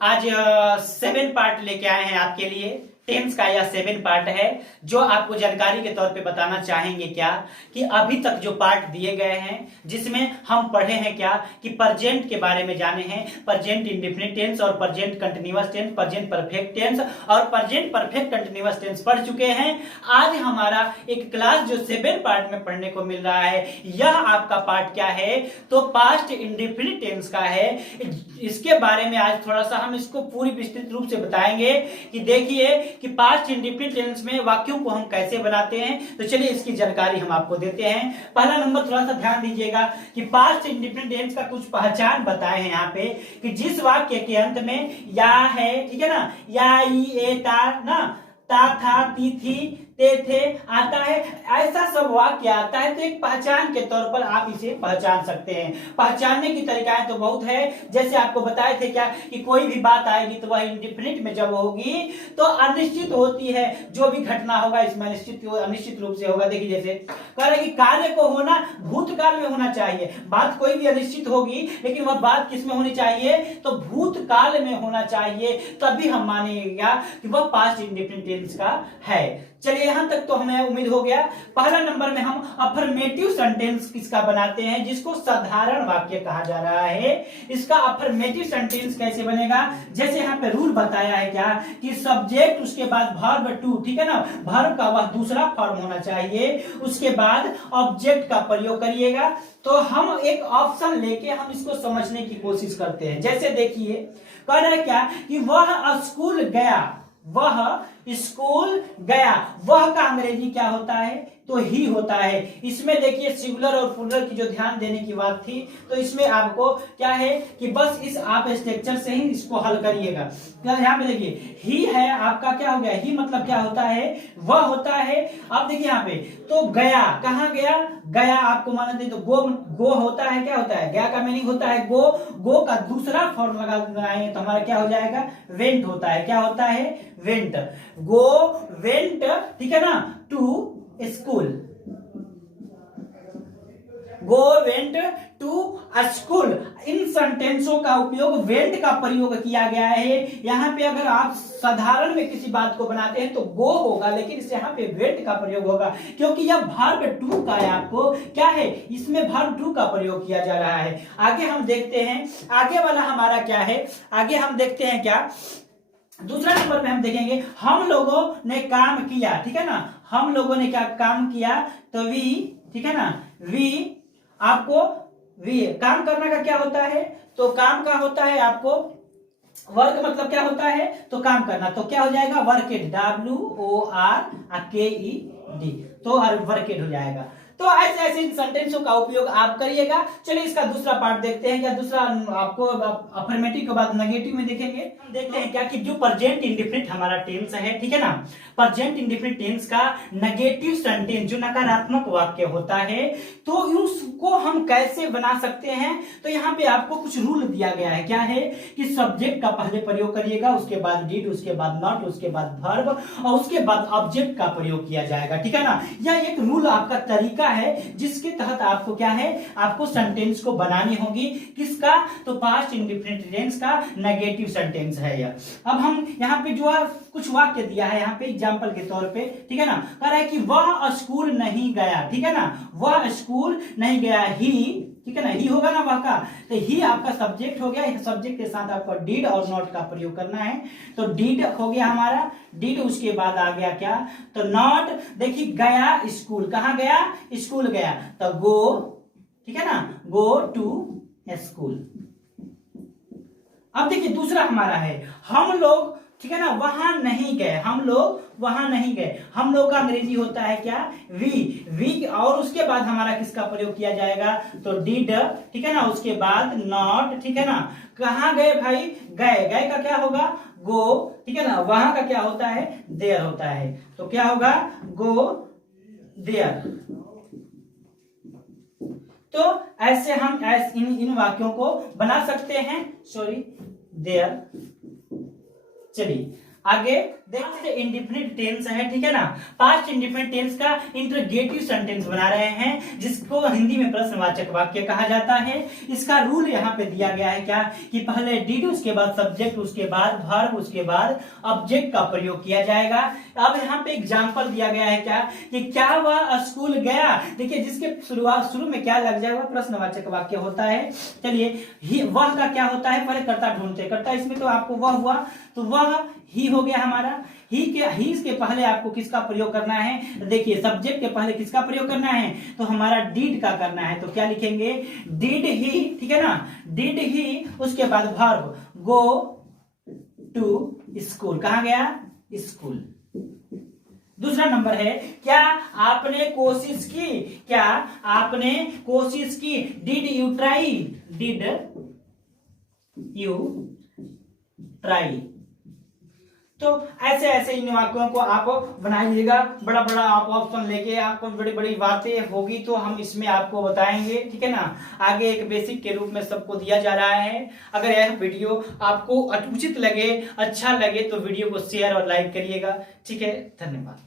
आज 7 पार्ट लेके आए हैं आपके लिए। टेंस का यह 7 पार्ट है जो आपको जानकारी के तौर पे बताना चाहेंगे क्या कि अभी तक जो पार्ट दिए गए हैं जिसमें हम पढ़े हैं क्या कि प्रेजेंट के बारे में जाने हैं, प्रेजेंट इंडेफिनिट टेंस और present continuous tense, present perfect tense और प्रेजेंट परफेक्ट कंटिन्यूअस टेंस पढ़ चुके हैं। आज हमारा एक क्लास जो 7 पार्ट में पढ़ने को मिल रहा है, यह आपका पार्ट क्या है तो पास्ट इंडेफिनिट टेंस का है। इसके बारे में आज थोड़ा सा हम इसको पूरी विस्तृत रूप से बताएंगे कि देखिए कि पास्ट इंडेफिनिट टेंस में वाक्यों को हम कैसे बनाते हैं। तो चलिए इसकी जानकारी हम आपको देते हैं। पहला नंबर थोड़ा सा ध्यान दीजिएगा कि पास्ट इंडेफिनिट टेंस का कुछ पहचान बताए हैं यहाँ पे कि जिस वाक्य के अंत में या है, ठीक है ना, या ई ए ता ना, ता था ती थी ते थे आता है, ऐसा सब वाक्य आता है तो एक पहचान के तौर पर आप इसे पहचान सकते हैं। पहचानने की तरीकाएं तो बहुत है, जैसे आपको बताए थे क्या कि कोई भी बात आएगी तो वह इंडेफिनिट में जब होगी तो अनिश्चित होती है। जो भी घटना होगा इसमें अनिश्चित रूप से होगा। देखिए जैसे कह रहे कि कार्य को होना भूतकाल में होना चाहिए, बात कोई भी अनिश्चित होगी लेकिन वह बात किस में होनी चाहिए तो भूतकाल में होना चाहिए, तभी हम मानेगा कि वह पास्ट इंडेफिनिट टेंस का है। चलिए यहां तक तो हमें उम्मीद हो गया। पहला नंबर में हम अफर्मेटिव सेंटेंस किसका बनाते हैं जिसको साधारण वाक्य कहा जा रहा है। इसका अफर्मेटिव सेंटेंस कैसे बनेगा, जैसे यहाँ पे रूल बताया है क्या कि सब्जेक्ट उसके बाद वर्ब टू, ठीक है ना, वर्ब का वह दूसरा फॉर्म होना चाहिए, उसके बाद ऑब्जेक्ट का प्रयोग करिएगा। तो हम एक ऑप्शन लेके हम इसको समझने की कोशिश करते हैं। जैसे देखिए कह रहा है क्या कि वह स्कूल गया, वह स्कूल गया, वह का अंग्रेजी क्या होता है तो ही होता है। इसमें देखिए सिंगुलर और प्लूरल की जो ध्यान देने की बात थी तो इसमें आपको क्या है कि बस इस आप स्ट्रक्चर से ही इसको हल करिएगा। यहाँ पे देखिए ही है आपका क्या हो गया, ही मतलब क्या होता है वह होता है। अब देखिए यहाँ पे तो गया, कहाँ गया, गया आपको माना दे तो गो होता है, क्या होता है गया का मीनिंग होता है गो का दूसरा फॉर्म लगाएंगे तो हमारा क्या हो जाएगा वेंट होता है, क्या होता है वेंट, गो वेंट, ठीक है ना, to school, go went to school. इन सेंटेंसों का उपयोग वेंट का प्रयोग किया गया है। यहाँ पे अगर आप साधारण में किसी बात को बनाते हैं तो गो होगा, लेकिन इस यहाँ पे वेंट का प्रयोग होगा क्योंकि यह वर्ब टू का है। आपको क्या है इसमें वर्ब टू का प्रयोग किया जा रहा है। आगे हम देखते हैं आगे वाला हमारा क्या है, आगे हम देखते हैं क्या दूसरा नंबर पे हम देखेंगे हम लोगों ने काम किया, ठीक है ना, हम लोगों ने क्या काम किया तो वी, ठीक है ना, वी आपको वी काम करने का क्या होता है तो काम का होता है आपको वर्क, मतलब क्या होता है तो काम करना, तो क्या हो जाएगा वर्केड, WORKED, तो वर्केड हो जाएगा। तो ऐसे ऐसे इन सेंटेंसों का उपयोग आप करिएगा। चलिए इसका दूसरा पार्ट देखते हैं क्या, दूसरा आपको अफर्मेटिव के बाद नेगेटिव में देखेंगे। देखते हैं क्या कि जो प्रेजेंट इंडेफिनिट हमारा टेंस है, ठीक है ना, प्रेजेंट इंडेफिनिट टेंस का नेगेटिव सेंटेंस जो नकारात्मक वाक्य होता है तो उसको हम कैसे बना सकते हैं। तो यहाँ पे आपको कुछ रूल दिया गया है, क्या है कि सब्जेक्ट का पहले प्रयोग करिएगा, उसके बाद डिड, उसके बाद नॉट, उसके बाद वर्ब और उसके बाद ऑब्जेक्ट का प्रयोग किया जाएगा, ठीक है ना। यह एक रूल आपका तरीका है जिसके तहत आपको क्या है आपको सेंटेंस को बनानी होगी, किसका तो पास्ट इंडेफिनिट टेंस का नेगेटिव सेंटेंस है यह। अब हम यहाँ पे जो है कुछ वाक्य दिया है यहाँ पे एग्जांपल के तौर पे, ठीक है ना, कह रहा है कि वह स्कूल नहीं गया, ठीक है ना, वह स्कूल नहीं गया, ही, ठीक है ना, ही होगा ना वह का, तो ही आपका सब्जेक्ट हो गया, सब्जेक्ट के साथ आपको डिड और नॉट का प्रयोग करना है। तो डिड हो गया हमारा डिड, उसके बाद आ गया क्या तो नॉट। देखिए गया स्कूल, कहाँ गया स्कूल गया तो गो, ठीक है ना, गो टू स्कूल। अब देखिए दूसरा हमारा है हम लोग, ठीक है ना, वहां नहीं गए, हम लोग वहां नहीं गए, हम लोग का अंग्रेजी होता है क्या वी और उसके बाद हमारा किसका प्रयोग किया जाएगा तो डिड, ठीक है ना, उसके बाद नॉट, ठीक है ना, कहां गए भाई गए, गए का क्या होगा गो, ठीक है ना, वहां का क्या होता है देयर होता है, तो क्या होगा गो देयर। तो ऐसे हम इन वाक्यों को बना सकते हैं, सॉरी देयर। चलिए आगे देखते हैं इंडिफिनिट टेंस है, ठीक है ना। पास्ट इंडिफिनिट टेंस का इंटरोगेटिव सेंटेंस बना रहे हैं, जिसको हिंदी में प्रश्नवाचक वाक्य कहा जाता है। इसका रूल यहाँ पे दिया गया है क्या, कि पहले डिड, उसके बाद सब्जेक्ट, उसके बाद वर्ब, उसके बाद ऑब्जेक्ट का प्रयोग किया जाएगा। अब यहाँ पे एग्जांपल दिया गया है क्या, कि क्या वह स्कूल गया। देखिए जिसके शुरू में क्या लग जाएगा, प्रश्नवाचक वाक्य होता है। चलिए वह का क्या होता है, पहले कर्ता ढूंढते, कर्ता इसमें तो आपको वह हुआ, तो वह ही हो गया हमारा। ही के पहले आपको किसका प्रयोग करना है, देखिए सब्जेक्ट के पहले किसका प्रयोग करना है, तो हमारा डिड का करना है। तो क्या लिखेंगे, डिड ही, ठीक है ना, डिड ही, उसके बाद वर्ब गो टू स्कूल, कहां गया, स्कूल। दूसरा नंबर है, क्या आपने कोशिश की, क्या आपने कोशिश की, did you try, did you try. तो ऐसे ऐसे इन वाक्यों को आप बनाइएगा, बड़ा बड़ा आप ऑप्शन लेके, आपको बड़ी बड़ी बातें होगी तो हम इसमें आपको बताएंगे, ठीक है ना। आगे एक बेसिक के रूप में सबको दिया जा रहा है। अगर यह वीडियो आपको उचित लगे, अच्छा लगे, तो वीडियो को शेयर और लाइक करिएगा, ठीक है। धन्यवाद।